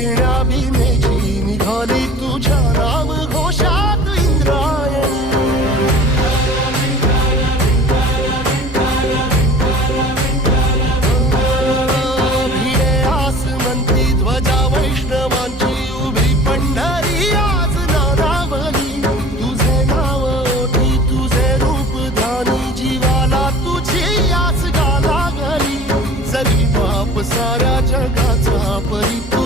घेण्या भीमेची निघाली तुझ्या नाम घोषात इंद्रायणी. भिडे आसमंती ध्वजा वैष्णवांची उभी पंढरी आज नानावली. तुझे नाव ओठी तुझे रूप ध्यानी जीवाला तुझी आस गा लागली. जरी बाप साऱ्या जगाचा परिपूर्ण